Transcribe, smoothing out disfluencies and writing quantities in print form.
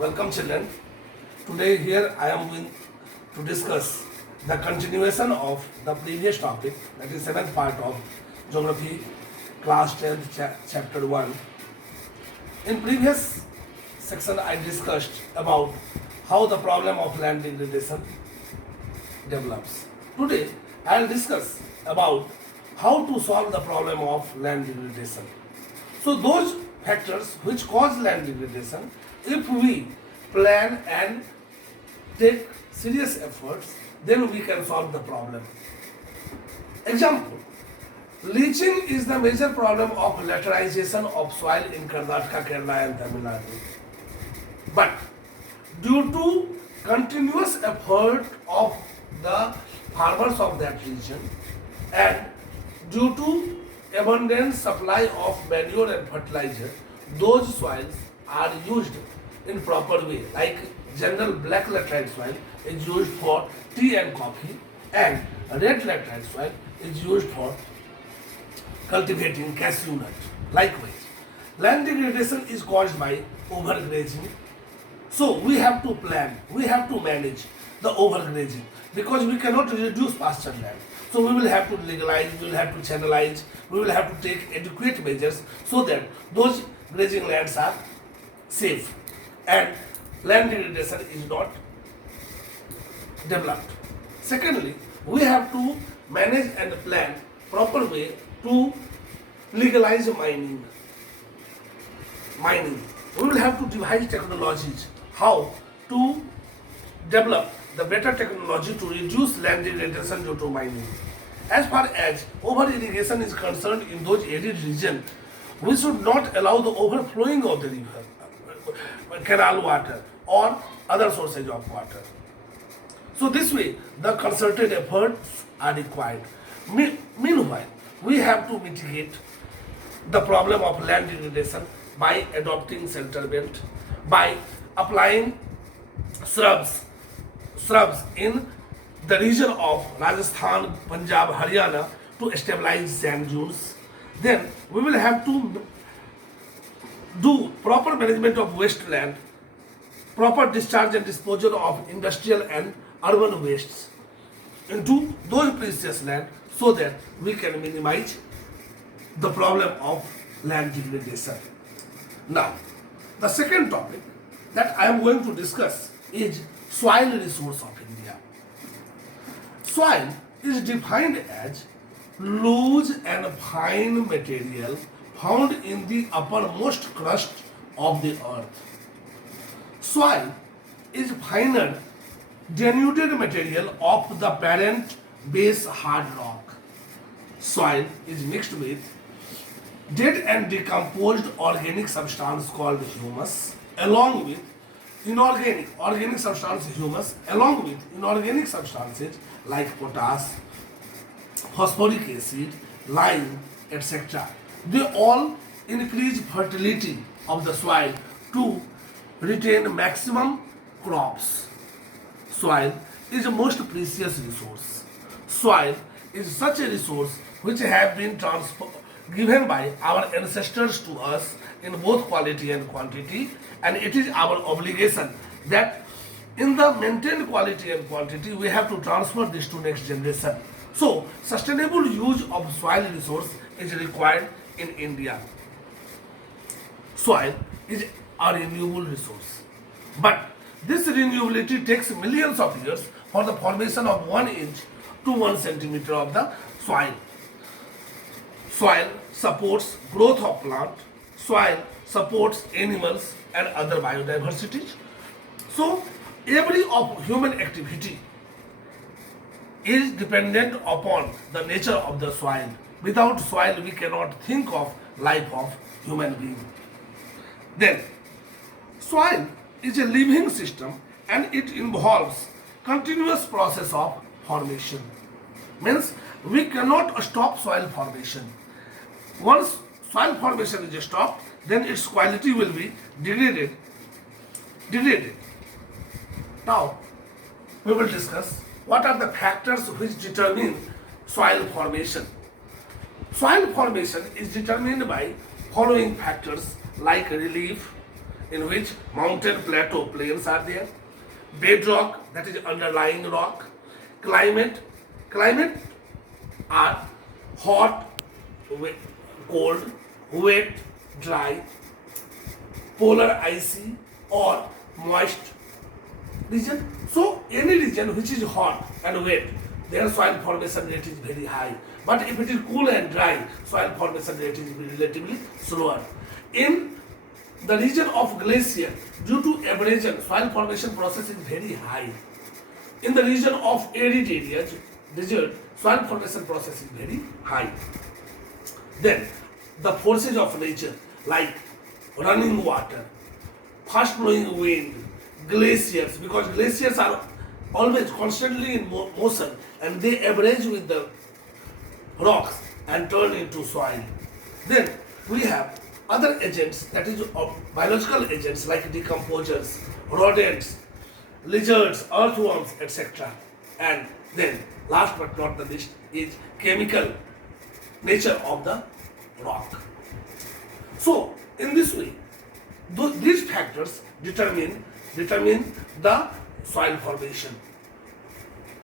Welcome children. Today here I am going to discuss the continuation of the previous topic, that is seventh part of Geography class 10th chapter 1. In previous section I discussed about how the problem of land degradation develops. Today I will discuss about how to solve the problem of land degradation. So those factors which cause land degradation, if we plan and take serious efforts, then we can solve the problem. Example, leaching is the major problem of lateralization of soil in Karnataka, Kerala and Tamil Nadu. But due to continuous effort of the farmers of that region and due to abundant supply of manure and fertilizer, those soils are used in proper way. Like general black laterite soil is used for tea and coffee, and red laterite soil is used for cultivating cashew nut. Likewise, land degradation is caused by overgrazing. So we have to plan, we have to manage the overgrazing because we cannot reduce pasture land. So we will have to legalize, we will have to channelize, we will have to take adequate measures so that those grazing lands are safe and land degradation is not developed. Secondly, we have to manage and plan proper way to legalize mining. We will have to devise technologies how to develop the better technology to reduce land degradation due to mining. As far as over irrigation is concerned in those arid regions, we should not allow the overflowing of the river, canal water or other sources of water. So this way the concerted efforts are required. Meanwhile, we have to mitigate the problem of land degradation by adopting settlement, by applying shrubs in the region of Rajasthan, Punjab, Haryana to stabilize sand dunes. Then we will have to do proper management of wasteland, proper discharge and disposal of industrial and urban wastes into those precious land so that we can minimize the problem of land degradation. Now, the second topic that I am going to discuss is soil resource of India. Soil is defined as loose and fine material found in the uppermost crust of the earth. Soil is finer denuded material of the parent base hard rock. Soil is mixed with dead and decomposed organic substance called humus along with organic substance humus along with inorganic substances like potash, phosphoric acid, lime, etc. They all increase fertility of the soil to retain maximum crops. Soil is the most precious resource. Soil is such a resource which have been given by our ancestors to us in both quality and quantity, and it is our obligation that in the maintained quality and quantity we have to transfer this to next generation. So sustainable use of soil resource is required in India. Soil is a renewable resource, but this renewability takes millions of years for the formation of 1 inch to 1 centimeter of the soil. Soil supports growth of plant, soil supports animals and other biodiversity. So every of human activity is dependent upon the nature of the soil. Without soil we cannot think of life of human being. Then soil is a living system and it involves continuous process of formation. Means we cannot stop soil formation. Once soil formation is stopped, then its quality will be degraded. Now, we will discuss what are the factors which determine soil formation. Soil formation is determined by following factors like relief, in which mountain plateau plains are there, bedrock, that is underlying rock, climate are hot, cold, wet, dry, polar icy or moist region. So any region which is hot and wet, their soil formation rate is very high. But if it is cool and dry, soil formation rate is relatively slower. In the region of glacier, due to abrasion, soil formation process is very high. In the region of arid areas, desert, soil formation process is very high. Then the forces of nature like running water, fast flowing wind, glaciers, because glaciers are always constantly in motion and they abrade with the rocks and turn into soil. Then we have other agents, that is biological agents like decomposers, rodents, lizards, earthworms, etc. And then last but not the least is chemical nature of the rock. So in this way, these factors determine the soil formation.